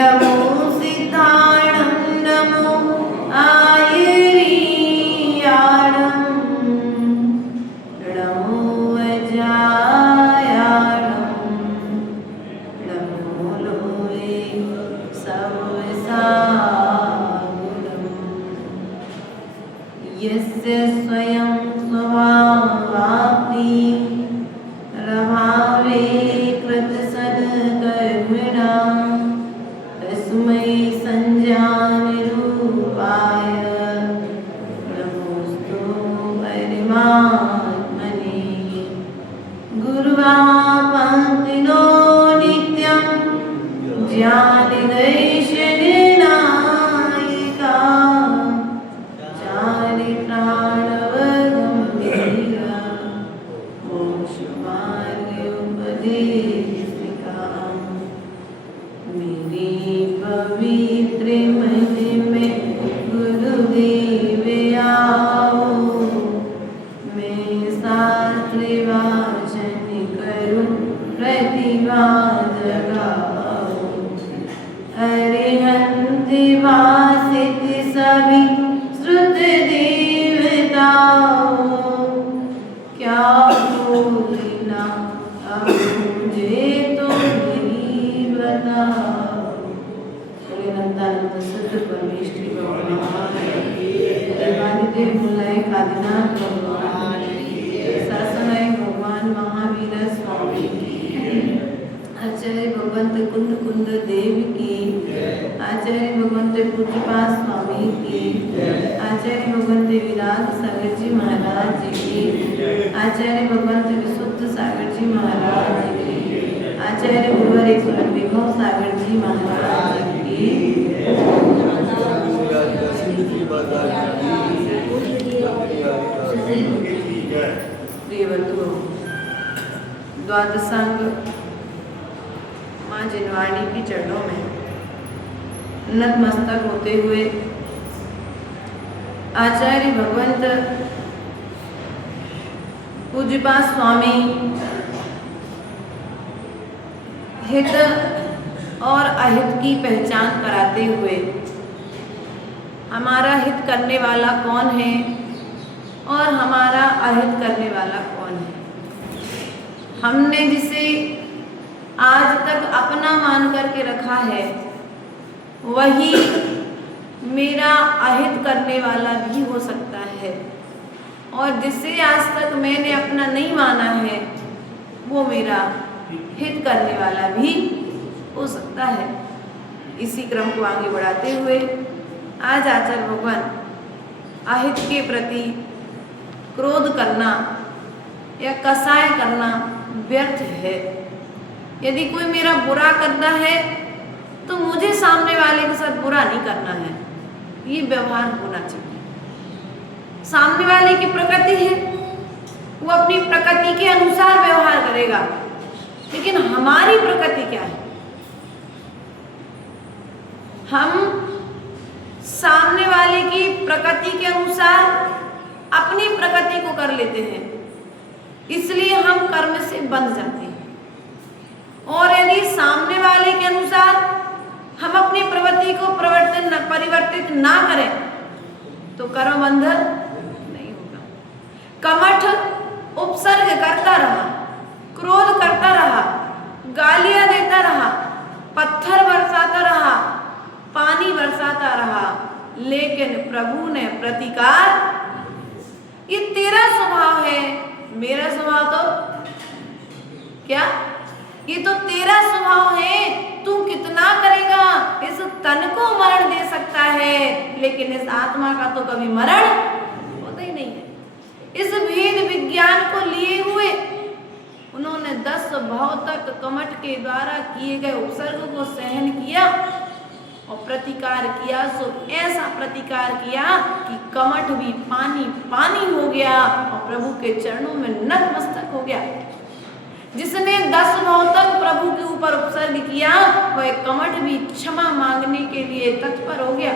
नमो सिद्धाणं नमो आयर्याणं नमो वज्रायाणं नमो लोहे सवसागुणं यस्य स्वयं स्वभावाप्ति प्रभावे कृतसद्कर्मिणां तस्मै संज्ञानिरूपाय नमोऽस्तु परमात्मने गुरुवापन्तिनो नित्यं ज्ञानदैर्घ्यनिर्णायिका चारित्राणवगम्भीरा मोक्षमार्गोपदेशिका मेरी पवित्र मन में गुरुदेव आओ मैं शास्त्र वाचन करूं प्रतिभा जगाओ अरिहंत भाषित सभी श्रुत देवताओं क्या बोलना अब मुझे तो नहीं बताओ। अनंतानंद सत्य परमेश्वरी भगवान देव मुल्लाय कादिनाथ भगवान शासनाय भगवान महावीर स्वामी की आचार्य भगवंत कुंद कुंद देव की आचार्य भगवंत पूज्यपाद स्वामी की आचार्य भगवंत विराट सागर जी महाराज जी की आचार्य भगवंत विशुद्ध सागर जी महाराज जी की आचार्य गुरुवर विभव सागर जी महाराज जी की प्रिय बंधुओं, द्वादशांग माँ जिनवाणी की चरणों में नतमस्तक होते हुए आचार्य भगवंत पूज्यपाद स्वामी हित और अहित की पहचान कराते हुए हमारा हित करने वाला कौन है और हमारा अहित करने वाला कौन है। हमने जिसे आज तक अपना मान करके रखा है वही मेरा अहित करने वाला भी हो सकता है और जिसे आज तक मैंने अपना नहीं माना है वो मेरा हित करने वाला भी हो सकता है। इसी क्रम को आगे बढ़ाते हुए आज आचार्य भगवान अहित के प्रति क्रोध करना या कसाय करना व्यर्थ है। यदि कोई मेरा बुरा करता है तो मुझे सामने वाले के साथ बुरा नहीं करना है, ये व्यवहार होना चाहिए। सामने वाले की प्रकृति है, वो अपनी प्रकृति के अनुसार व्यवहार करेगा, लेकिन हमारी प्रकृति क्या है? हम सामने वाले की प्रकृति के अनुसार अपनी प्रकृति को कर लेते हैं, इसलिए हम कर्म से बंध जाते हैं। और यदि सामने वाले के अनुसार हम अपनी प्रवृत्ति को परिवर्तित ना करें तो कर्म बंध नहीं होगा। कमठ उपसर्ग करता रहा, क्रोध करता रहा, गालियां देता रहा, पत्थर बरसाता रहा, पानी बरसाता रहा, लेकिन प्रभु ने प्रतिकार, ये तेरा स्वभाव है, मेरा स्वभाव तो क्या, ये तो तेरा स्वभाव है, तू कितना करेगा, इस तन को मरण दे सकता है लेकिन इस आत्मा का तो कभी मरण होता ही नहीं है। इस भेद विज्ञान को लिए हुए उन्होंने 10 भाव तक कमठ के द्वारा किए गए उपसर्ग को सहन किया और प्रतिकार किया। सो ऐसा प्रतिकार किया कि कमठ भी पानी पानी हो गया और प्रभु के चरणों में नतमस्तक हो गया। जिसने 10 भाव तक प्रभु के ऊपर उपसर्ग किया वह कमठ भी क्षमा मांगने के लिए तत्पर हो गया।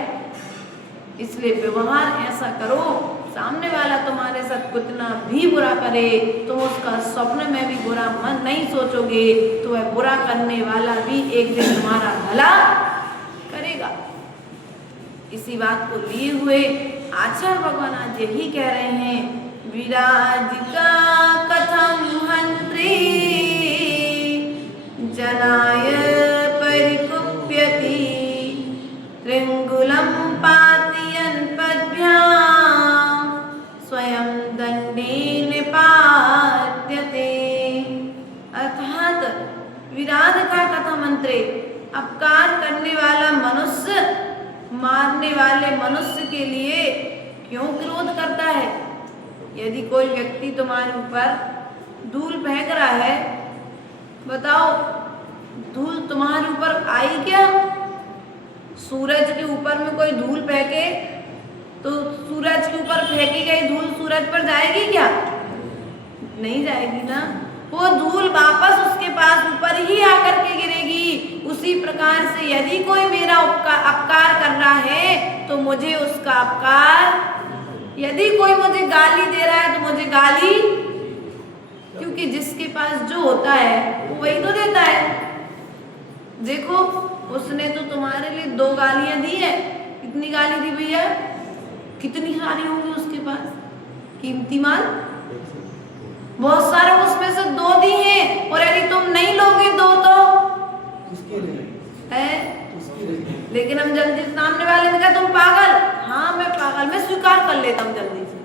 इसलिए व्यवहार ऐसा करो, सामने वाला तुम्हारे साथ कितना भी बुरा करे तुम उसका स्वप्न में भी बुरा मन नहीं सोचोगे तो वह बुरा करने वाला भी एक दिन तुम्हारा भला इसी बात को लिए हुए आचार्य भगवान आज यही कह रहे हैं, विराजिका कथम हंत्री जनाय परिकुप्यति त्रिंगुलम पातियन पद्भ्याम स्वयं दंडेन निपात्यते। अर्थात विराध का कथा मंत्रे, अपकार करने वाला मनुष्य मारने वाले मनुष्य के लिए क्यों क्रोध करता है। यदि कोई व्यक्ति तुम्हारे ऊपर धूल फेंक रहा है, बताओ धूल तुम्हारे ऊपर आई क्या? सूरज के ऊपर में कोई धूल फेंके तो सूरज के ऊपर फेंकी गई धूल सूरज पर जाएगी क्या? नहीं जाएगी ना। वो धूल वापस उसके पास ऊपर ही आकर के गिरेगी। उसी प्रकार से यदि कोई मेरा अपकार कर रहा है तो मुझे उसका अपकार, यदि कोई मुझे गाली दे रहा है तो मुझे गाली, क्योंकि जिसके पास जो होता है वो वही तो देता है। देखो उसने तो तुम्हारे लिए 2 गालियां दी है। कितनी गाली दी भैया? कितनी सारी होंगी उसके पास कीमती माल, बहुत सारे, उसमें से 2 दी हैं। और यदि तुम नहीं लोगे 2 तो है, लेकिन हम जल्दी सामने वाले ने कहा तुम पागल, हाँ मैं पागल, मैं स्वीकार कर लेता हूँ जल्दी से,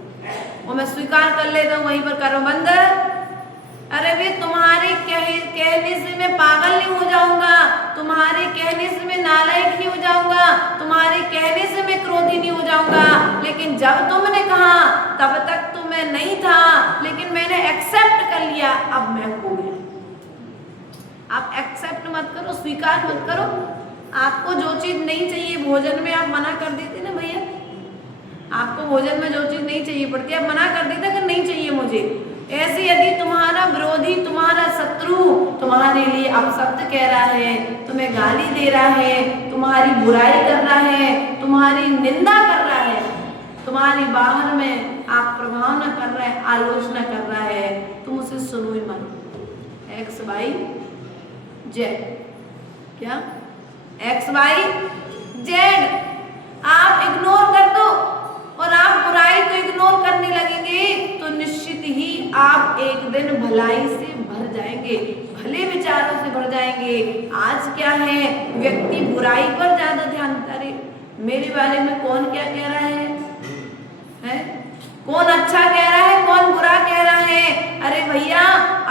और मैं स्वीकार कर लेता हूँ, वहीं पर करो बंद। अरे वे तुम्हारे कहने से मैं पागल नहीं हो जाऊंगा, तुम्हारे कहने से मैं नालायक नहीं हो जाऊंगा, तुम्हारे कहने से मैं क्रोधी नहीं हो जाऊंगा, लेकिन जब तुमने कहा तब तक तो मैं नहीं था, लेकिन मैंने एक्सेप्ट कर लिया, अब मैं हो गया। आप एक्सेप्ट मत करो, स्वीकार मत करो। आपको जो चीज नहीं चाहिए भोजन में, आप मना कर देते ना भैया, आपको भोजन में जो चीज नहीं चाहिए पड़ती आप मना कर देते कि नहीं चाहिए मुझे। ऐसे यदि तुम्हारा विरोधी, तुम्हारा शत्रु तुम्हारे लिए अपशब्द कह रहा है, तुम्हें गाली दे रहा है, तुम्हारी बुराई कर रहा है, तुम्हारी निंदा कर रहा है, तुम्हारी बाहर में आप प्रभाव न कर रहा है, आलोचना कर रहा है, तुम उसे सुनो ही मत। XYZ, क्या XYZ आप इग्नोर कर दो और आप बुराई को इग्नोर करने लगेंगे तो निश्चित ही आप एक दिन भलाई से भर जाएंगे, भले विचारों से भर जाएंगे। आज क्या है, व्यक्ति बुराई पर ज्यादा ध्यान करे, मेरे बारे में कौन क्या कह रहा है? कौन अच्छा कह रहा है, कौन बुरा कह रहा है? अरे भैया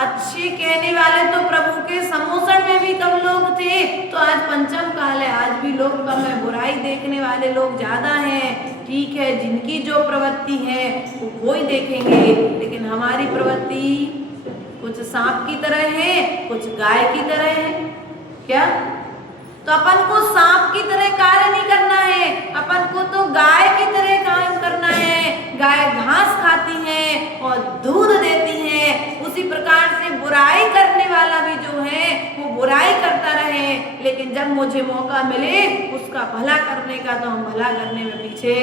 अच्छे कहने वाले तो प्रभु के समोसन में भी कम लोग थे, तो आज पंचम काल है, आज भी लोग कम है, बुराई देखने वाले लोग ज्यादा हैं। ठीक है, जिनकी जो प्रवृत्ति है वो ही देखेंगे, लेकिन हमारी प्रवृत्ति कुछ सांप की तरह है, कुछ गाय की तरह है। क्या? तो अपन को सांप की तरह कार्य नहीं करना है, अपन को तो गाय की तरह काम करना है। गाय घास खाती है और दूध देती है, उसी प्रकार से बुराई करने वाला भी जो है वो बुराई करता रहे, लेकिन जब मुझे मौका मिले उसका भला करने का तो हम भला करने में पीछे।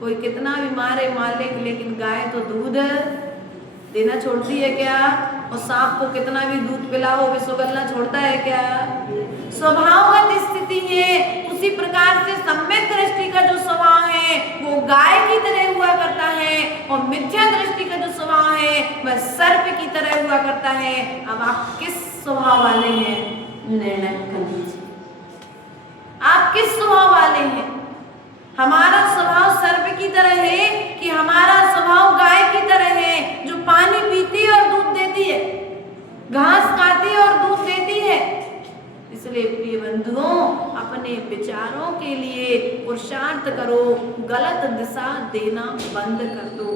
कोई कितना भी मारे मालिक, लेकिन गाय तो दूध देना छोड़ती है क्या? और सांप को कितना भी दूध पिलाओ वे सुगलना छोड़ता है क्या? स्वभावगत स्थिति है। उसी प्रकार से सम्यक दृष्टि का जो स्वभाव है वो गाय की तरह हुआ करता है, और मिथ्या दृष्टि का जो स्वभाव है वह सर्प की तरह हुआ करता है। अब आप किस स्वभाव वाले हैं, निर्णय कर लीजिए। आप किस स्वभाव वाले हैं? हमारा स्वभाव सर्प की तरह है कि हमारा स्वभाव गाय की तरह है, जो पानी पीती है और दूध देती है, घास खाती है और दूध देती है। इसलिए प्रिय बंधुओं, अपने विचारों के लिए पुरुषार्थ करो, गलत दिशा देना बंद कर दो।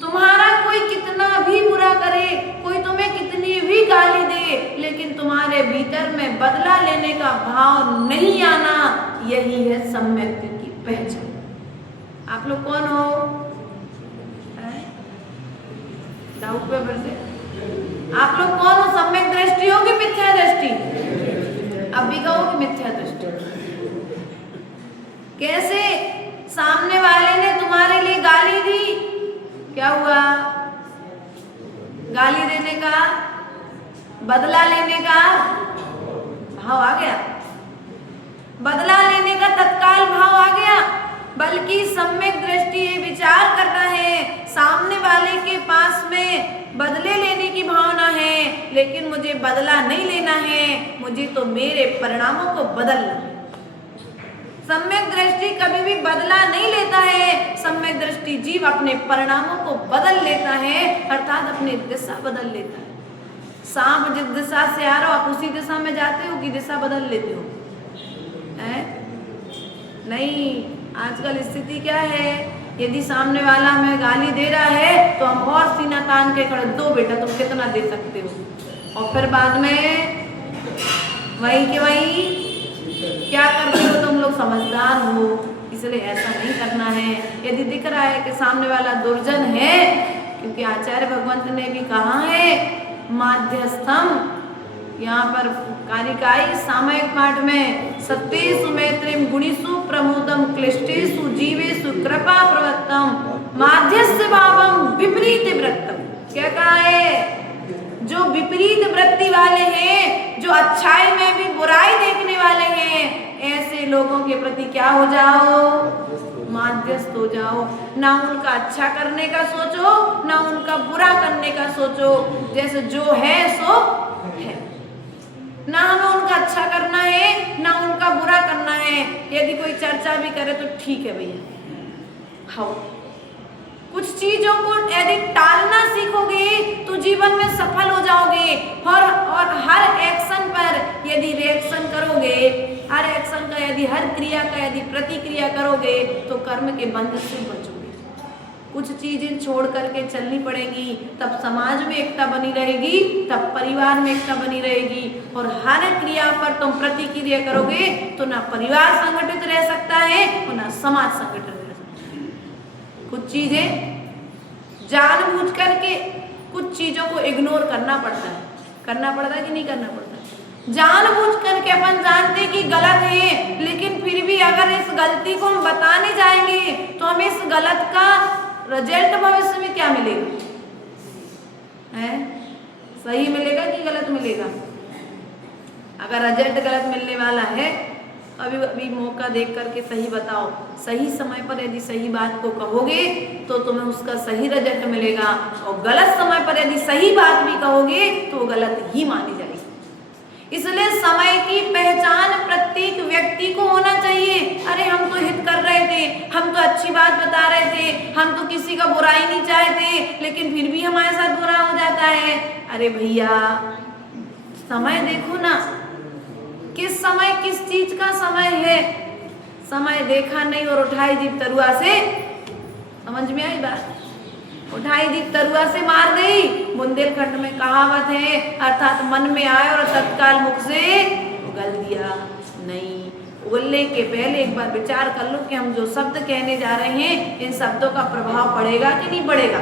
तुम्हारा कोई कितना भी बुरा करे, कोई तुम्हें कितनी भी गाली दे, लेकिन तुम्हारे भीतर में बदला लेने का भाव नहीं आना, यही है सम्यक की पहचान। आप लोग कौन हो? डाउट पेपर से आप लोग कौन हो? सम्यक दृष्टि हो कि मिथ्या दृष्टि? अब भी कहो कि मिथ्या दृष्टि। कैसे? सामने वाले ने तुम्हारे लिए गाली दी, क्या हुआ? गाली देने का, बदला लेने का भाव आ गया, बदला लेने का तत्काल भाव आ गया। बल्कि सम्यक दृष्टि ये विचार करना है, सामने वाले के पास में बदले लेने की भावना है, लेकिन मुझे बदला नहीं लेना है, मुझे तो मेरे परिणामों को बदलना है। सम्यक दृष्टि कभी भी बदला नहीं लेता है। सम्यक दृष्टि जीव अपने परिणामों को बदल लेता है, अर्थात अपनी दिशा बदल लेता है। सांप जिस दिशा से आ रहा हो आप उसी दिशा में जाते हो कि दिशा बदल लेते हो? नहीं, आजकल स्थिति क्या है, यदि सामने वाला हमें गाली दे रहा है तो हम और सीना तान के खड़े, दो बेटा तुम कितना दे सकते हो, और फिर बाद में वही के वही क्या करते हो तुम लोग समझदार हो, इसलिए ऐसा नहीं करना है। यदि दिख रहा है कि सामने वाला दुर्जन है, क्योंकि आचार्य भगवंत ने भी कहा है माध्यस्थम, यहाँ पर कारिकाई सामयिक पाठ में सत्येषु मैत्रीम गुणीषु प्रमोदम क्लिष्टेषु जीवेषु कृपा प्रवत्तम माध्यस्य भावम विपरीत वृत्तम। क्या कहा है? जो विपरीत वृत्ति वाले हैं, जो अच्छाई में भी बुराई देखने वाले हैं, ऐसे लोगों के प्रति क्या हो जाओ? माध्यस्थ हो जाओ। ना उनका अच्छा करने का सोचो, ना उनका बुरा करने का सोचो, जैसे जो है सो है। ना हमें उनका अच्छा करना है, ना उनका बुरा करना है। यदि कोई चर्चा भी करे तो ठीक है भैया। हाँ, कुछ चीजों को यदि टालना सीखोगे तो जीवन में सफल हो जाओगे, और हर एक्शन पर यदि रिएक्शन करोगे, हर एक्शन का यदि हर क्रिया का यदि प्रतिक्रिया करोगे तो कर्म के बंध से बचोगे। कुछ चीजें छोड़ करके चलनी पड़ेगी, तब समाज में एकता बनी रहेगी, तब परिवार में एकता बनी रहेगी। और हर क्रिया पर तुम प्रतिक्रिया करोगे तो ना परिवार संगठित रह सकता है और ना समाज संगठित रह सकता है। कुछ चीजें जानबूझ करके कुछ चीजों को इग्नोर करना पड़ता है। करना पड़ता है कि नहीं करना पड़ता? जानबूझ करके अपन जानते कि गलत है, लेकिन फिर भी अगर इस गलती को हम बताने जाएंगे तो हमें इस गलत का रिजल्ट भविष्य में क्या मिलेगा? है सही मिलेगा कि गलत मिलेगा? अगर रिजल्ट गलत मिलने वाला है, अभी मौका देख करके सही बताओ। सही समय पर यदि सही बात को कहोगे तो तुम्हें उसका सही रिजल्ट मिलेगा, और गलत समय पर यदि सही बात भी कहोगे तो वो गलत ही मानी जाएगी। इसलिए समय की पहचान प्रत्येक व्यक्ति को होना चाहिए। अरे हम तो हित कर रहे थे, हम तो अच्छी बात बता रहे थे, हम तो किसी का बुराई नहीं चाहते, लेकिन फिर भी हमारे साथ बुरा हो जाता है। अरे भैया समय देखो ना, किस समय किस चीज का समय है। समय देखा नहीं और उठाई जीभ तरुआ से, समझ में आई बात? उठाई जीभ तरुआ से मार गई। बुंदेलखंड में कहावत है, अर्थात मन में आया और तत्काल मुख से उगल दिया। नहीं, उगलने के पहले एक बार विचार कर लो कि हम जो शब्द कहने जा रहे हैं, इन शब्दों का प्रभाव पड़ेगा कि नहीं पड़ेगा।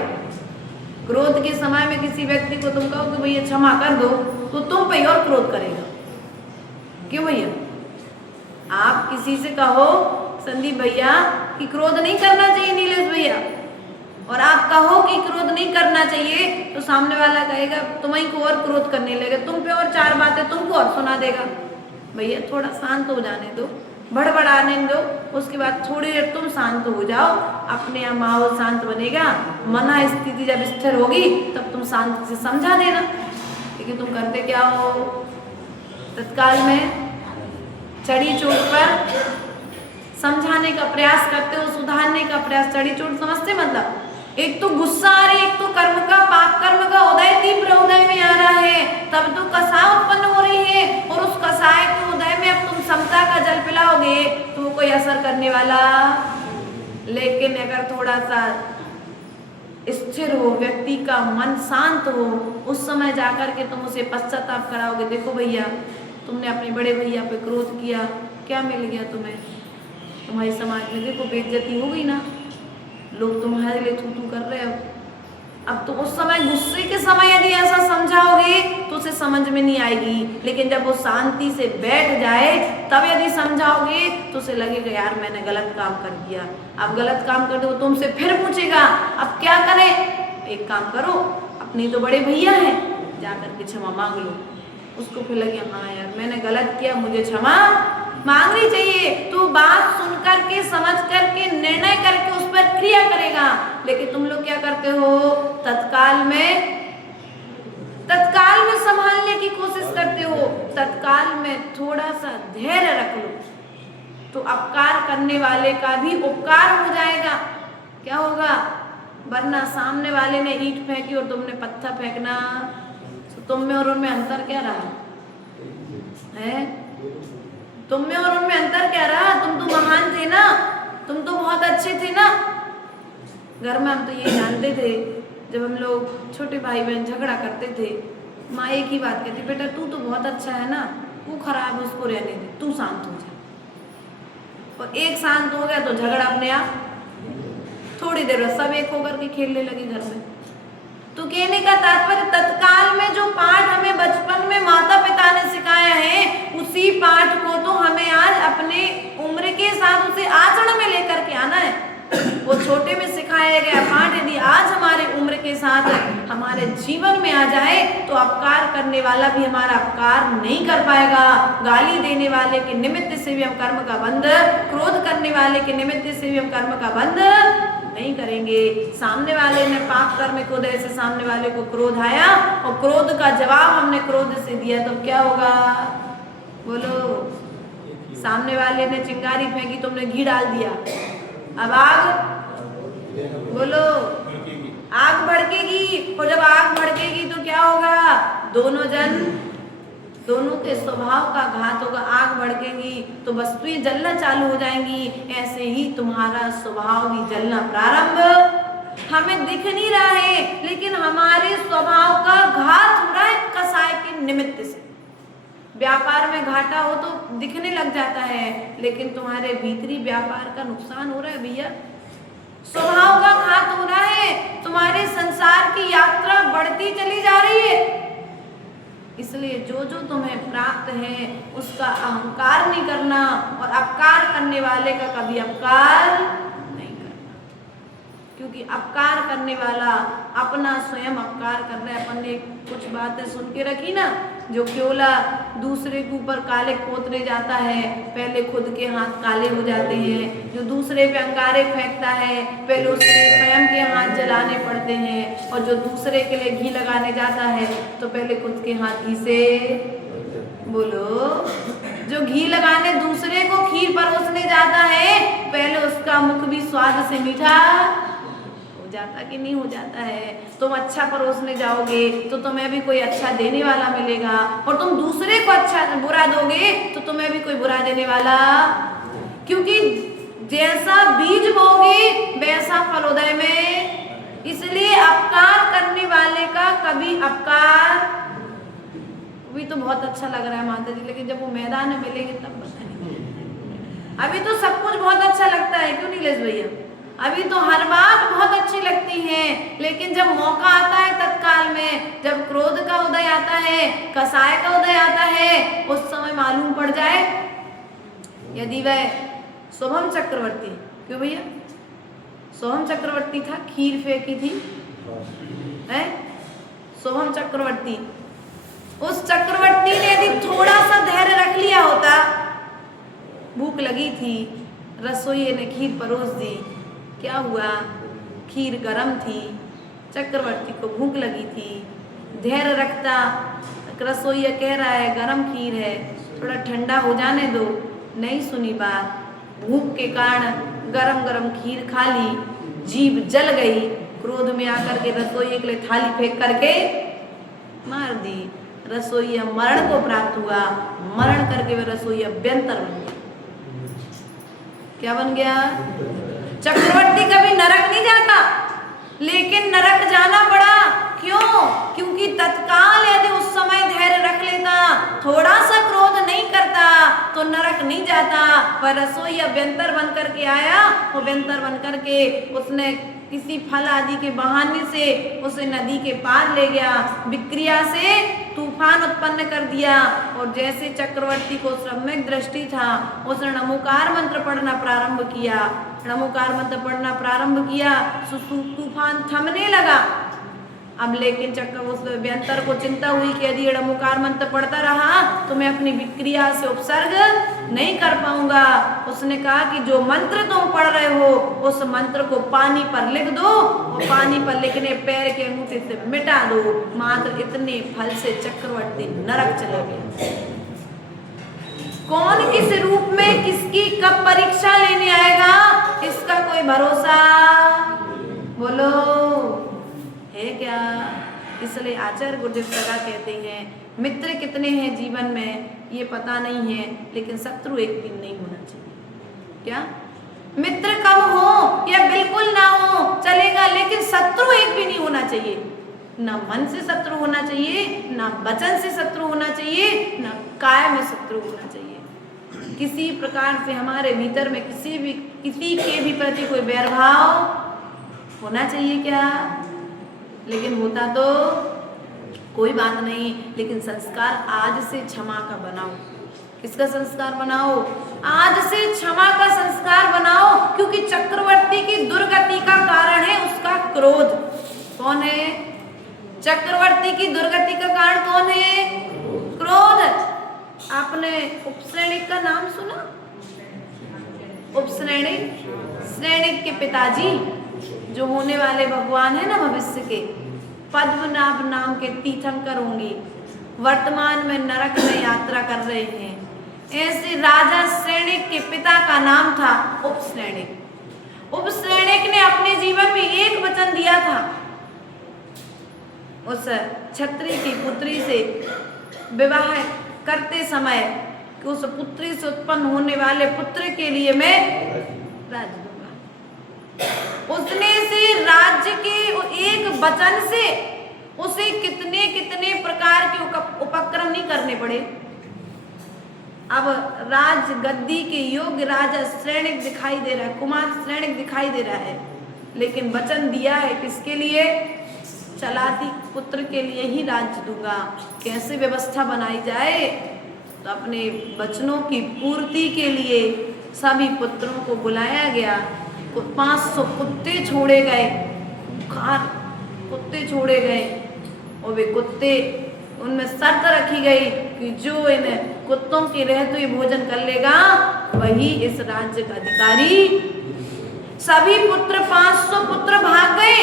क्रोध के समय में किसी व्यक्ति को तुम कहो कि भैया क्षमा कर दो, तो तुम पे और क्रोध करेगा। क्यों भैया? आप किसी से कहो संदीप भैया कि क्रोध नहीं करना चाहिए नीलेश भैया, और आप कहो कि क्रोध नहीं करना चाहिए, तो सामने वाला कहेगा तुम्हें को और क्रोध करने लगेगा, तुम पे और चार बातें तुमको और सुना देगा। भैया थोड़ा शांत हो जाने दो, बड़बड़ाने दो, उसके बाद थोड़ी देर तुम शांत हो जाओ, अपने यहाँ माहौल शांत बनेगा। मना स्थिति जब स्थिर होगी तब तुम शांत से समझा देना। लेकिन तुम करते क्या हो? तत्काल में चढ़ी चोट पर समझाने का प्रयास करते हो, सुधारने का प्रयास। चढ़ी चोट समझते मतलब एक तो गुस्सा आ रही, एक तो कर्म का पाप कर्म का उदय तीव्र उदय में आ रहा है, तब तो कसाय उत्पन्न हो रही है, और उस कसाय के उदय में अब तुम समता का जल पिलाओगे तो कोई असर करने वाला। लेकिन अगर थोड़ा सा स्थिर हो, व्यक्ति का मन शांत हो, उस समय जाकर के तुम उसे पश्चाताप कराओगे, देखो भैया तुमने अपने बड़े भैया पे क्रोध किया, क्या मिल गया तुम्हें? तुम्हारे समाज में देखो बेइज्जती हो गई ना, लोग तुम्हारे लिए थू थू कर रहे हो। अब तो उस समय गुस्से के समय यदि ऐसा समझाओगे तो उसे समझ में नहीं आएगी, लेकिन जब वो शांति से बैठ जाए तब यदि समझाओगे तो उसे लगेगा यार मैंने गलत काम कर दिया। अब गलत काम कर दो तो तुमसे फिर पूछेगा अब क्या करें? एक काम करो, अपने तो बड़े भैया हैं, जा करके क्षमा मांग लो। उसको फिर लगे हाँ यार मैंने गलत किया, मुझे क्षमा मांगनी चाहिए। तो बात सुन करके, समझ करके, निर्णय करके उस पर क्रिया करेगा। लेकिन तुम लोग क्या करते हो, तत्काल में संभालने की कोशिश करते हो। तत्काल में थोड़ा सा धैर्य रख लो तो अपकार करने वाले का भी उपकार हो जाएगा। क्या होगा, वरना सामने वाले ने ईंट फेंकी और तुमने पत्थर फेंकना, तो तुम में और उनमें अंतर क्या रहा है? तुम में और उनमें अंतर क्या रहा? तुम तो महान थे ना, तुम तो बहुत अच्छे थे ना। घर में हम तो ये जानते थे, जब हम लोग छोटे भाई बहन झगड़ा करते थे, माँ एक ही बात कहती, बेटा तू तो बहुत अच्छा है ना, वो खराब है उसको रहने दे, तू शांत हो जा। और एक शांत हो गया तो झगड़ा अपने आप, थोड़ी देर में सब एक होकर के खेलने लगे घर में। तो कहने का तात्पर्य, तत्काल में जो पाठ हमें बचपन में माता पिता ने सिखाया है, उसी पाठ को तो हमें आज अपने उम्र के साथ उसे आचरण में लेकर के आना है। वो छोटे में सिखाया गया पाठ यदि आज हमारे उम्र के साथ हमारे जीवन में आ जाए तो अपकार करने वाला भी हमारा अपकार नहीं कर पाएगा। गाली देने वाले के निमित्त से भी हम कर्म का बंध, क्रोध करने वाले के निमित्त से भी हम कर्म का बंध नहीं करेंगे। सामने वाले ने पाप कर्म को उदय से सामने वाले को क्रोध आया और क्रोध का जवाब हमने क्रोध से दिया तो क्या होगा, बोलो? सामने वाले ने चिंगारी फेंकी, तुमने घी डाल दिया, अब आग, बोलो, आग भड़केगी। और जब आग भड़केगी तो क्या होगा, दोनों के स्वभाव का घात होगा। आग भड़केगी तो वस्तुएं जलना चालू हो जाएंगी। ऐसे ही तुम्हारा स्वभाव भी जलना प्रारंभ, हमें दिख नहीं रहा है लेकिन हमारे स्वभाव का घात हो रहा है कसाय के निमित्त से। व्यापार में घाटा हो तो दिखने लग जाता है, लेकिन तुम्हारे भीतरी व्यापार का नुकसान हो रहा है भैया, स्वभाव का घात हो रहा है, तुम्हारे संसार की यात्रा बढ़ती चली जा रही है। इसलिए जो जो तुम्हें प्राप्त है उसका अहंकार नहीं करना और अपकार करने वाले का कभी अपकार नहीं करना, क्योंकि अपकार करने वाला अपना स्वयं अपकार कर रहा है। अपन ने कुछ बातें सुन के रखी ना, जो क्योला दूसरे के ऊपर काले पोतने जाता है पहले खुद के हाथ काले हो जाते हैं, जो दूसरे पे अंगारे फेंकता है पहले उसके स्वयं के हाथ जलाने पड़ते हैं, और जो दूसरे के लिए घी लगाने जाता है तो पहले खुद के हाथ घी से, बोलो, जो घी लगाने दूसरे को खीर परोसने जाता है पहले उसका मुख भी स्वाद से मीठा जाता कि नहीं हो जाता है। तुम अच्छा परोसने जाओगे तो तुम्हें भी कोई अच्छा देने वाला मिलेगा, और तुम दूसरे को अच्छा बुरा दोगे तो तुम्हें भी कोई बुरा देने वाला, क्योंकि जैसा बीज बोगे वैसा फल उदय में। इसलिए अपकार करने वाले का कभी अपकार, भी तो बहुत अच्छा लग रहा है माता जी, लेकिन जब वो मैदान में मिलेंगे तब बताएंगे। अभी तो सब कुछ बहुत अच्छा लगता है, क्यों नीलेश भैया? अभी तो हर बात बहुत अच्छी लगती है, लेकिन जब मौका आता है तत्काल में, जब क्रोध का उदय आता है, कसाय का उदय आता है, उस समय मालूम पड़ जाए यदि वह शुभम चक्रवर्ती, क्यों भैया शुभम चक्रवर्ती था, खीर फेंकी थी, है शुभम चक्रवर्ती, उस चक्रवर्ती ने यदि थोड़ा सा धैर्य रख लिया होता, भूख लगी थी, रसोई ने खीर परोस दी, क्या हुआ, खीर गरम थी, चक्रवर्ती को भूख लगी थी, धैर्य रखता, रसोईया कह रहा है गरम खीर है थोड़ा ठंडा हो जाने दो, नहीं सुनी बात, भूख के कारण गरम गरम खीर खा ली, जीभ जल गई, क्रोध में आकर के रसोईये के लिए थाली फेंक करके मार दी, रसोईया मरण को प्राप्त हुआ, मरण करके वे रसोईया व्यंतर बन गया। क्या बन गया? चक्रवर्ती कभी नरक नहीं जाता, लेकिन नरक जाना पड़ा, क्यों? क्योंकि तत्काल यदि उस समय धैर्य रख लेता, थोड़ा सा क्रोध नहीं करता तो नरक नहीं जाता। वह रसोईया व्यंतर बन करके आया, वो व्यंतर बन करके उसने किसी फल आदि के बहाने से उसे नदी के पार ले गया, विक्रिया से तूफान उत्पन्न कर दिया, और जैसे चक्रवर्ती को सम्यक दृष्टि था उसने नमोकार मंत्र पढ़ना प्रारंभ किया, नमोकार मंत्र पढ़ना प्रारंभ किया, तूफान थमने लगा। अब लेकिन उस व्यंतर को चिंता हुई कि यदि नमोकार मंत्र पढ़ता रहा तो मैं अपनी विक्रिया से उपसर्ग नहीं कर पाऊंगा। उसने कहा कि जो मंत्र तुम पढ़ रहे हो उस मंत्र को पानी पर लिख दो और पानी पर लिखने पैर के अंगूठे से मिटा दो। मात्र इतने फल से चक्रवर्ती नरक चला गया। कौन किस रूप में किसकी कब परीक्षा लेने आएगा इसका कोई भरोसा बोलो है क्या? इसलिए आचार्य गुरुदेव सदा कहते हैं मित्र कितने हैं जीवन में ये पता नहीं है, लेकिन शत्रु एक भी नहीं होना चाहिए। क्या मित्र कम हो या बिल्कुल ना हो चलेगा, लेकिन शत्रु एक भी नहीं होना चाहिए। ना मन से शत्रु होना चाहिए, ना वचन से शत्रु होना चाहिए, ना काय में शत्रु होना चाहिए। किसी प्रकार से हमारे भीतर में किसी के भी प्रति कोई बैरभाव होना चाहिए क्या? लेकिन होता तो कोई बात नहीं, लेकिन संस्कार आज से क्षमा का बनाओ। किसका संस्कार बनाओ? आज से क्षमा का संस्कार बनाओ, क्योंकि चक्रवर्ती की दुर्गति का कारण है उसका क्रोध। कौन है? चक्रवर्ती की दुर्गति का कारण कौन है? क्रोध। आपने उपश्रेणिक का नाम सुना? उपश्रेणिक, श्रेणिक के पिताजी जो होने वाले भगवान है ना भविष्य के, पद्मनाभ नाम के तीर्थंकर होंगे, वर्तमान में नरक में यात्रा कर रहे हैं। ऐसे राजा श्रेणिक के पिता का नाम था उपश्रेणिक। उपश्रेणिक ने अपने जीवन में एक वचन दिया था उस क्षत्रिय की पुत्री से विवाह करते समय कि उस पुत्री से उत्पन्न होने वाले पुत्र के लिए मैं राज्य दूंगा। उसने से राज्य के एक वचन से उसे कितने कितने प्रकार के उपक्रम नहीं करने पड़े। अब राज गद्दी के योग्य राजा श्रेणिक दिखाई दे रहा है, कुमार श्रेणिक दिखाई दे रहा है, लेकिन वचन दिया है किसके लिए? चलाती पुत्र के लिए ही राज्य दूंगा। कैसे व्यवस्था बनाई जाए? तो अपने वचनों की पूर्ति के लिए सभी पुत्रों को बुलाया गया। 500 कुत्ते छोड़े गए, कुत्ते छोड़े गए, और वे कुत्ते उनमें शर्त रखी गई कि जो इन कुत्तों के रहते हुए भोजन कर लेगा वही इस राज्य का अधिकारी। सभी पुत्र 500 पुत्र भाग गए।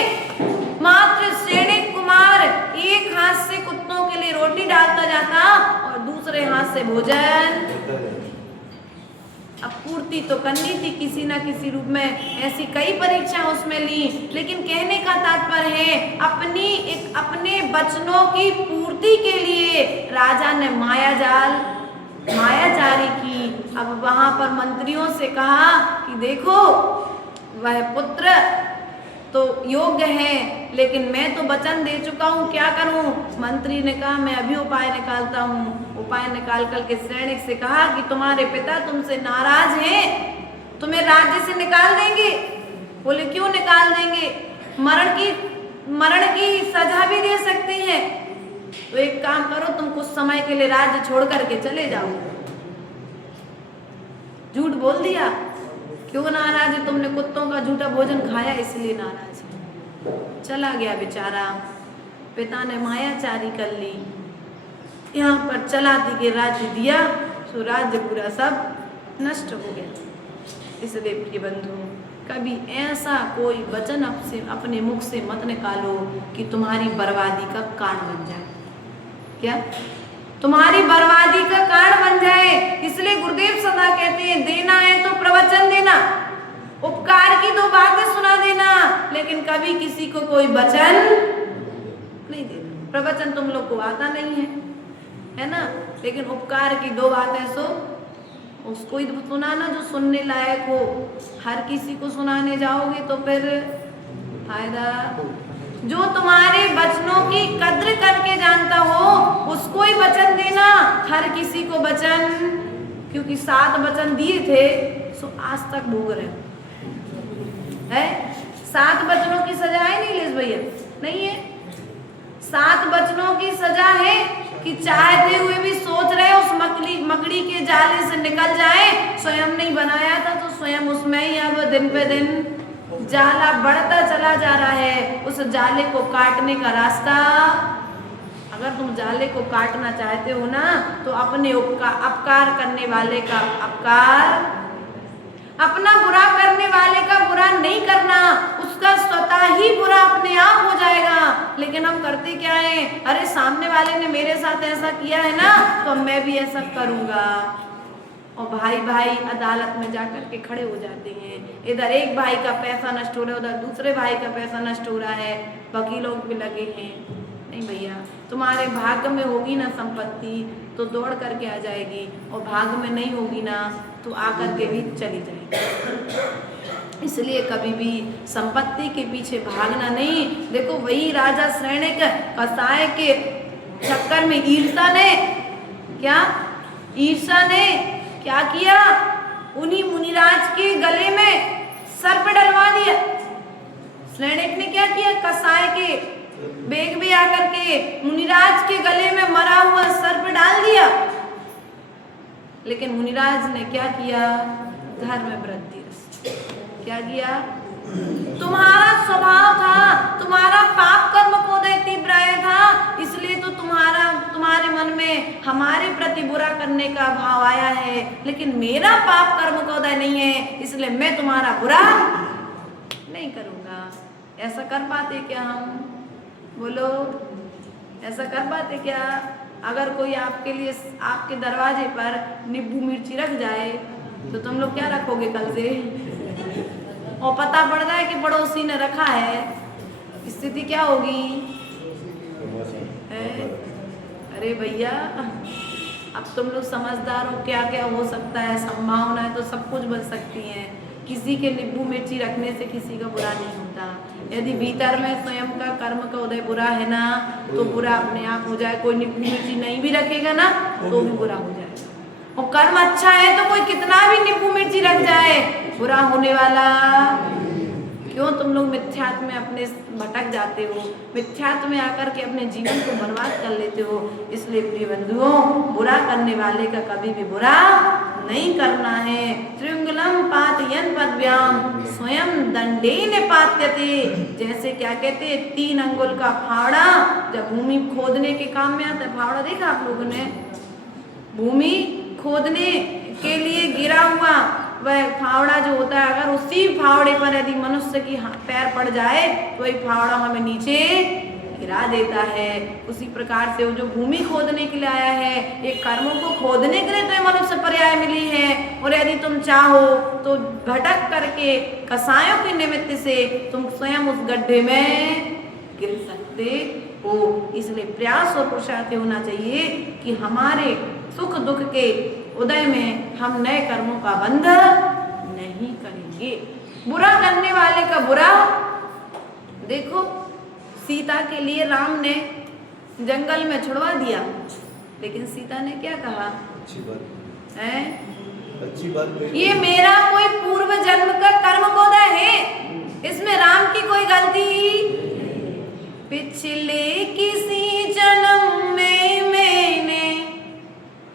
मात्र श्रेणिक कुमार एक हाथ से कुत्तों के लिए रोटी डालता जाता और दूसरे हाथ से भोजन। अब पूर्ति तो करनी थी किसी ना किसी रूप में, ऐसी कई परीक्षा उसमें ली, लेकिन कहने का तात्पर्य है अपने वचनों की पूर्ति के लिए राजा ने मायाजारी की। अब वहां पर मंत्रियों से कहा कि देखो वह पुत्र तो योग्य है, लेकिन मैं तो वचन दे चुका हूँ, क्या करूँ? मंत्री ने कहा मैं अभी उपाय निकालता हूँ। उपाय निकाल करके श्रेणिक से कहा कि तुम्हारे पिता तुमसे नाराज हैं, तुम्हें राज्य से निकाल देंगे। बोले क्यों निकाल देंगे? मरण की सजा भी दे सकते हैं। तो एक काम करो, तुम कुछ समय के लिए राज्य छोड़ करके चले जाओ। झूठ बोल दिया। क्यों नाराज है? तुमने कुत्तों का झूठा भोजन खाया इसलिए नाराज है। चला गया बेचारा। पिता ने मायाचारी कर ली, यहाँ पर चलाती के राज्य दिया, सो राज्य पूरा सब नष्ट हो गया। इसलिए प्रिय बंधु, कभी ऐसा कोई वचन अपने मुख से मत निकालो कि तुम्हारी बर्बादी का कारण बन जाए। क्या? तुम्हारी बर्बादी का कारण बन जाए। इसलिए गुरुदेव सदा कहते हैं देना है तो प्रवचन देना, उपकार की 2 बातें सुना देना, लेकिन कभी किसी को कोई वचन नहीं देना। प्रवचन तुम लोग को आता नहीं है ना, लेकिन उपकार की 2 बातें सो उसको ही सुनाना जो सुनने लायक हो। हर किसी को सुनाने जाओगे तो फिर फायदा। जो तुम्हारे वचनों की कद्र करके जानता हो उसको ही वचन देना, हर किसी को वचन, क्योंकि 7 वचन दिए थे सो आज तक भोग रहे है। 7 वचनों की सजा है नीलेश भैया? नहीं है। 7 वचनों की सजा है कि चाहते हुए भी सोच रहे उस मकड़ी के जाले से निकल जाए। स्वयं नहीं बनाया था तो स्वयं उसमें ही अब दिन पे दिन जाला बढ़ता चला जा रहा है। उस जाले को काटने का रास्ता अब अगर तुम जाले को काटना चाहते हो ना तो अपने अपकार करने वाले का अपकार, अपना बुरा करने वाले का बुरा नहीं करना, उसका स्वतः ही बुरा अपने आप हो जाएगा। लेकिन हम करते क्या है, अरे सामने वाले ने मेरे साथ ऐसा किया है ना तो मैं भी ऐसा करूंगा, और भाई भाई अदालत में जाकर के खड़े हो जाते हैं। इधर एक भाई का पैसा नष्ट हो रहा है, उधर दूसरे भाई का पैसा नष्ट हो रहा है, वकीलों भी लगे हैं। नहीं भैया, तुम्हारे भाग्य में होगी ना संपत्ति तो दौड़ करके आ जाएगी, और भाग्य में नहीं होगी ना तो आकर के भी चली जाएगी। इसलिए कभी भी संपत्ति के पीछे भागना नहीं। देखो वही राजा श्रेणिक कसाय के चक्कर में ईर्षा ने क्या किया, उन्हीं मुनिराज के गले में सर्प डलवा दिया। श्रेणिक ने क्या किया, कसाय के बेग में आकर के मुनिराज के गले में मरा हुआ सर्प डाल दिया। लेकिन मुनिराज ने क्या किया, धर्म वृद्धि, क्या किया, तुम्हारा स्वभाव था, तुम्हारा पाप कर्म कोदय तीव्राय था, इसलिए तो तुम्हारे मन में हमारे प्रति बुरा करने का भाव आया है। लेकिन मेरा पाप कर्म कोदय नहीं है, इसलिए मैं तुम्हारा बुरा नहीं करूंगा। ऐसा कर पाते क्या हम, बोलो, ऐसा कर पाते क्या? अगर कोई आपके लिए आपके दरवाजे पर नींबू मिर्ची रख जाए तो तुम लोग क्या रखोगे कल से? और पता पड़ जाए कि पड़ोसी ने रखा है, स्थिति क्या होगी? अरे भैया, अब तुम लोग समझदार हो, क्या क्या हो सकता है, संभावना है तो सब कुछ बन सकती है। किसी के नींबू मिर्ची रखने से किसी का बुरा नहीं होता। यदि भीतर में स्वयं का कर्म का उदय बुरा है ना तो बुरा अपने आप हो जाए। कोई नींबू मिर्ची नहीं भी रखेगा ना तो भी बुरा हो जाएगा, और कर्म अच्छा है तो कोई कितना भी नींबू मिर्ची रख जाए बुरा होने वाला। क्यों तुम लोग मिथ्यात्व में अपने भटक जाते हो, मिथ्यात्व में आकर के अपने जीवन को बर्बाद कर लेते हो। इसलिए प्रिय बंधुओं, बुरा करने वाले का कभी भी बुरा नहीं करना है। त्रिंगुलम पातयन पद्भ्याम स्वयं दंडेन पात्यते। जैसे क्या कहते, 3 अंगुल का फावड़ा जब भूमि खोदने के काम में आता है। फावड़ा देखा आप लोगों ने? भूमि खोदने के लिए गिरा हुआ वह फावड़ा जो होता है, अगर उसी फावड़े पर यदि मनुष्य की पैर पड़ जाए तो वही फावड़ा हमें नीचे गिरा देता है। उसी प्रकार से वो जो भूमि खोदने के लिए आया है, ये कर्मों को खोदने के लिए तो ये मनुष्य पर्याय मिली है। और यदि तुम चाहो तो भटक करके कसायों के निमित्त से तुम स्वयं उस गड्ढे में गिर सकते हो। इसलिए प्रयास और पुरुषार्थ होना चाहिए कि हमारे सुख दुख के उदय में हम नए कर्मों का बंध नहीं करेंगे। बुरा करने वाले का बुरा, देखो सीता के लिए राम ने जंगल में छुड़वा दिया, लेकिन सीता ने क्या कहा, अच्छी बात है, ये मेरा कोई पूर्व जन्म का कर्म कोदय है, इसमें राम की कोई गलती। पिछले किसी जन्म में मैंने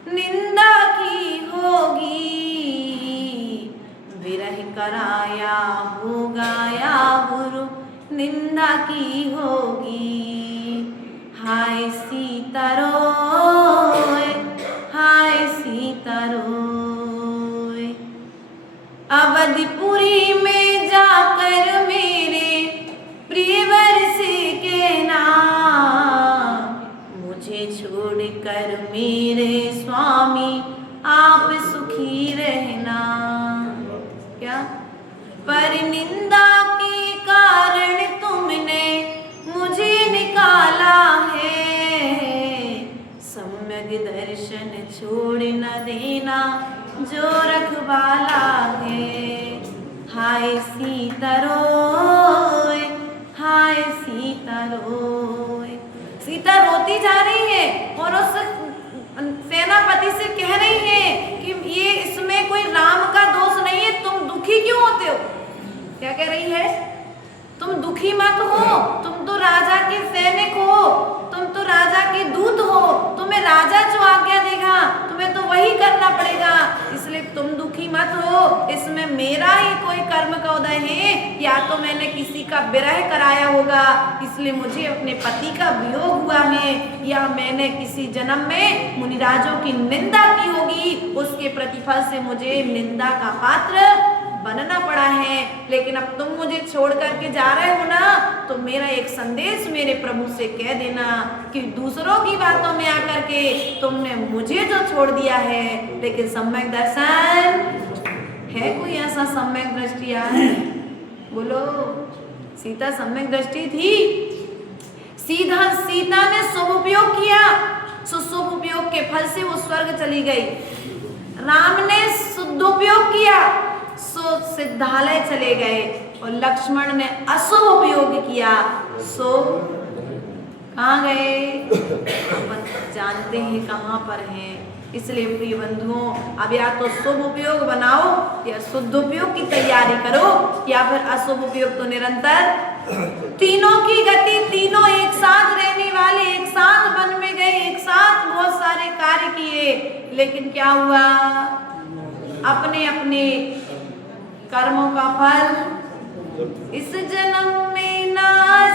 निंदा की होगी, विरह कराया होगा या गुरु निंदा की होगी। हाय सीता रोए, हाय सीता रोए, अवधपुरी में जाकर मेरे प्रियवर से कहना, मुझे छोड़कर मेरे स्वामी आप सुखी रहना। क्या पर निंदा के कारण तुमने मुझे निकाला है, सम्यक दर्शन छोड़ न देना जो रखवाला है। हाय सीता रोए, हाय सीता रोए। सीता रोती जा रही है और उस सेनापति से कह रही है कि ये इसमें कोई राम का दोष नहीं है, तुम दुखी क्यों होते हो? क्या कह रही है? तुम दुखी मत हो, तुम तो राजा के सैनिक हो, तुम तो राजा के दूत हो, तुम्हें राजा जो आज्ञा देगा तुम्हें तो वही करना पड़ेगा, इसलिए तुम दुखी मत हो, इसमें मेरा ही कोई कर्म का उदय है, या तो मैंने किसी का विरह कराया होगा इसलिए मुझे अपने पति का वियोग हुआ है, या मैंने किसी जन्म में मुनिराजों की निंदा की होगी, उसके प्रतिफल से मुझे निंदा का पात्र बनना पड़ा है। लेकिन अब तुम मुझे छोड़ करके जा रहे हो ना, तो मेरा एक संदेश मेरे प्रभु से कह देना कि दूसरों की बातों में आकर के तुमने मुझे जो छोड़ दिया है, लेकिन सम्यक दर्शन है, कोई ऐसा सम्यक दृष्टि है? बोलो। सीता सम्यक दृष्टि थी। सीता ने शुभ उपयोग किया, शुभ उपयोग के फल से वो स्वर्ग चली गई। राम ने शुद्ध उपयोग किया, सो सिद्धालय चले गए, और लक्ष्मण ने अशुभ उपयोग किया, सो कहाँ गए? अपन जानते हैं कहाँ पर हैं। इसलिए प्रिय बंधुओं, अब या तो शुभ उपयोग बनाओ, या शुद्ध उपयोग की तैयारी करो, या फिर अशुभ उपयोग तो निरंतर। तीनों की गति, तीनों एक साथ रहने वाले, एक साथ वन में गए, एक साथ बहुत सारे कार्य किए, लेकिन क्या हुआ? अपने अपने कर्मों का फल इस जन्म में ना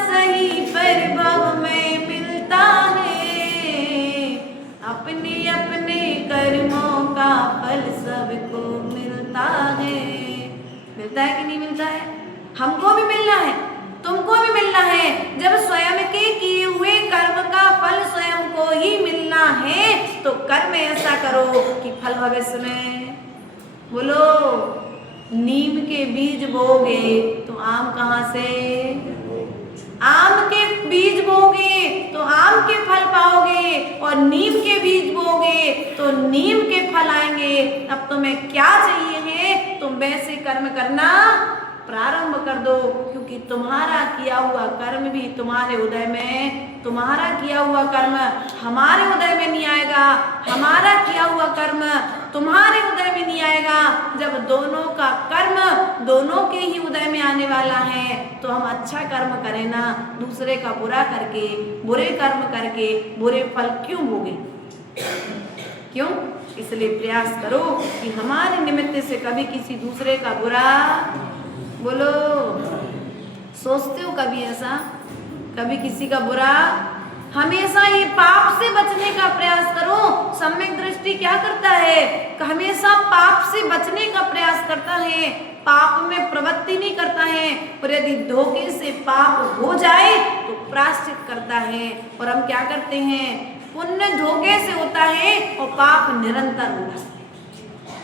सही पर भव में मिलता है। अपने अपने कर्मों का फल सबको मिलता है। मिलता है कि नहीं मिलता है? हमको भी मिलना है, तुमको भी मिलना है। जब स्वयं के किए हुए कर्म का फल स्वयं को ही मिलना है, तो कर्म ऐसा करो कि फल भविष्य में। बोलो। नीम के बीज बोगे तो आम कहाँ से? आम के बीज बोगे तो आम के फल पाओगे, और नीम के बीज बोगे तो नीम के फल आएंगे। अब तुम्हें क्या चाहिए है? तुम वैसे कर्म करना प्रारंभ कर दो, क्योंकि तुम्हारा किया हुआ कर्म भी तुम्हारे उदय में, तुम्हारा किया हुआ कर्म हमारे उदय में नहीं आएगा, हमारा किया हुआ कर्म तुम्हारे उदय में नहीं आएगा। जब दोनों का कर्म दोनों के ही उदय में आने वाला है, तो हम अच्छा कर्म करें ना, दूसरे का बुरा करके, बुरे कर्म करके बुरे फल क्यों भोगे? क्यों? इसलिए प्रयास करो कि हमारे निमित्त से कभी किसी दूसरे का बुरा, बोलो, सोचते हो कभी ऐसा? कभी किसी का बुरा? हमेशा ये पाप से बचने का प्रयास करो। सम्यक दृष्टि क्या करता है? हमेशा पाप से बचने का प्रयास करता है, पाप में प्रवृत्ति नहीं करता है। और यदि धोखे से पाप हो जाए तो प्रायश्चित करता है। और हम क्या करते हैं? पुण्य धोखे से होता है और पाप निरंतर होता है।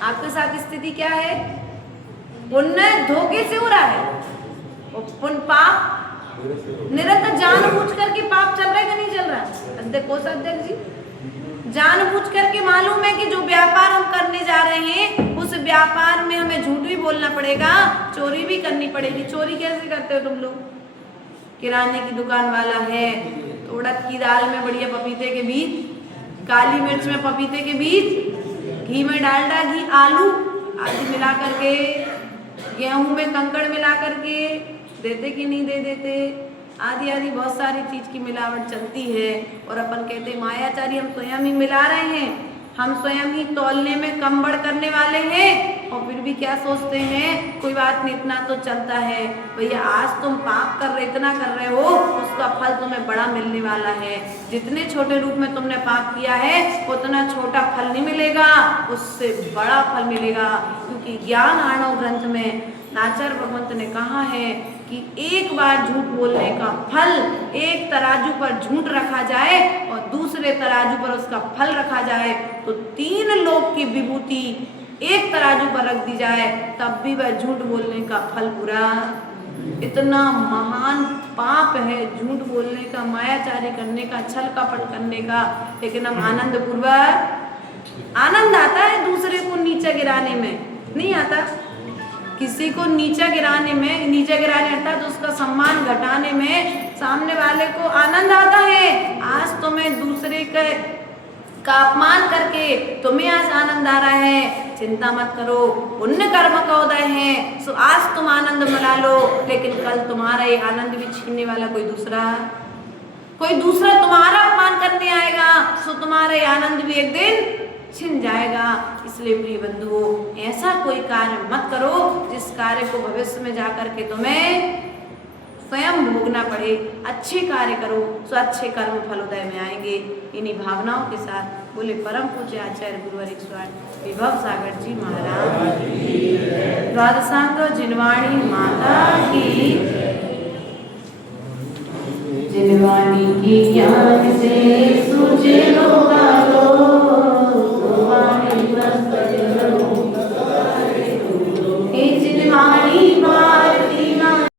आपके साथ स्थिति क्या है? पुण्य धोखे से हो रहा है और पुण्य पाप निरंतर जानबूझ करके पाप चल रहा है कि नहीं चल रहा है? अध्यक्ष, कोषाध्यक्ष जी, जानबूझ करके मालूम है कि जो व्यापार हम करने जा रहे हैं उस व्यापार में हमें झूठ भी बोलना पड़ेगा, चोरी भी करनी पड़ेगी। चोरी कैसे करते हो तुम लोग? किराने की दुकान वाला है तो उड़द की दाल में बढ़िया पपीते के बीज, काली मिर्च में पपीते के बीज, घी में डालडा घी, आलू आदि मिला करके, गेहूं में कंकड़ मिला करके देते कि नहीं दे देते? आदि आदि बहुत सारी चीज की मिलावट चलती है। और अपन कहते मायाचारी हम स्वयं ही मिला रहे हैं, हम स्वयं ही तौलने में कम बढ़ करने वाले हैं, और फिर भी क्या सोचते हैं कोई बात नहीं, इतना तो चलता है। भैया आज तुम पाप कर रहे, इतना कर रहे हो, उसका फल तुम्हें बड़ा मिलने वाला है। जितने छोटे रूप में तुमने पाप किया है उतना छोटा फल नहीं मिलेगा, उससे बड़ा फल मिलेगा। क्योंकि ज्ञान आर्णव ग्रंथ में आचार्य भगवंत ने कहा है कि एक बार झूठ बोलने का फल एक तराजू पर झूठ रखा जाए और दूसरे तराजू पर उसका फल रखा जाए, तो 3 लोक की विभूति एक तराजू पर रख दी जाए, तब भी वह झूठ बोलने का फल पूरा। इतना महान पाप है झूठ बोलने का, मायाचारी करने का, छल कपट करने का। लेकिन हम आनंद पूर्वक, आनंद आता है दूसरे को नीचे गिराने में? नहीं आता। किसी को नीचा गिराने में, नीचा गिराने अर्थात तो उसका सम्मान घटाने में सामने वाले को आनंद आता है। आज तुम्हें दूसरे का अपमान करके तुम्हें आज आनंद आ रहा है, चिंता मत करो, पुण्य कर्म का उदय है, सो आज तुम आनंद मना लो। लेकिन कल तुम्हारा ये आनंद भी छीनने वाला कोई दूसरा तुम्हारा अपमान करने आएगा, सो तुम्हारा ये आनंद भी एक दिन छिन जाएगा। इसलिए प्रिय बंधुओं, ऐसा कोई कार्य मत करो जिस कार्य को भविष्य में जाकर के तुम्हें स्वयं भोगना पड़े। अच्छे कार्य करो तो अच्छे कर्म फलोदय में आएंगे। इन्हीं भावनाओं के साथ बोले परम पूज्य आचार्य गुरुवर स्वामी विभव सागर जी महाराज, द्वादशांग जिनवाणी माता की, जिनवाणी की ज्ञान से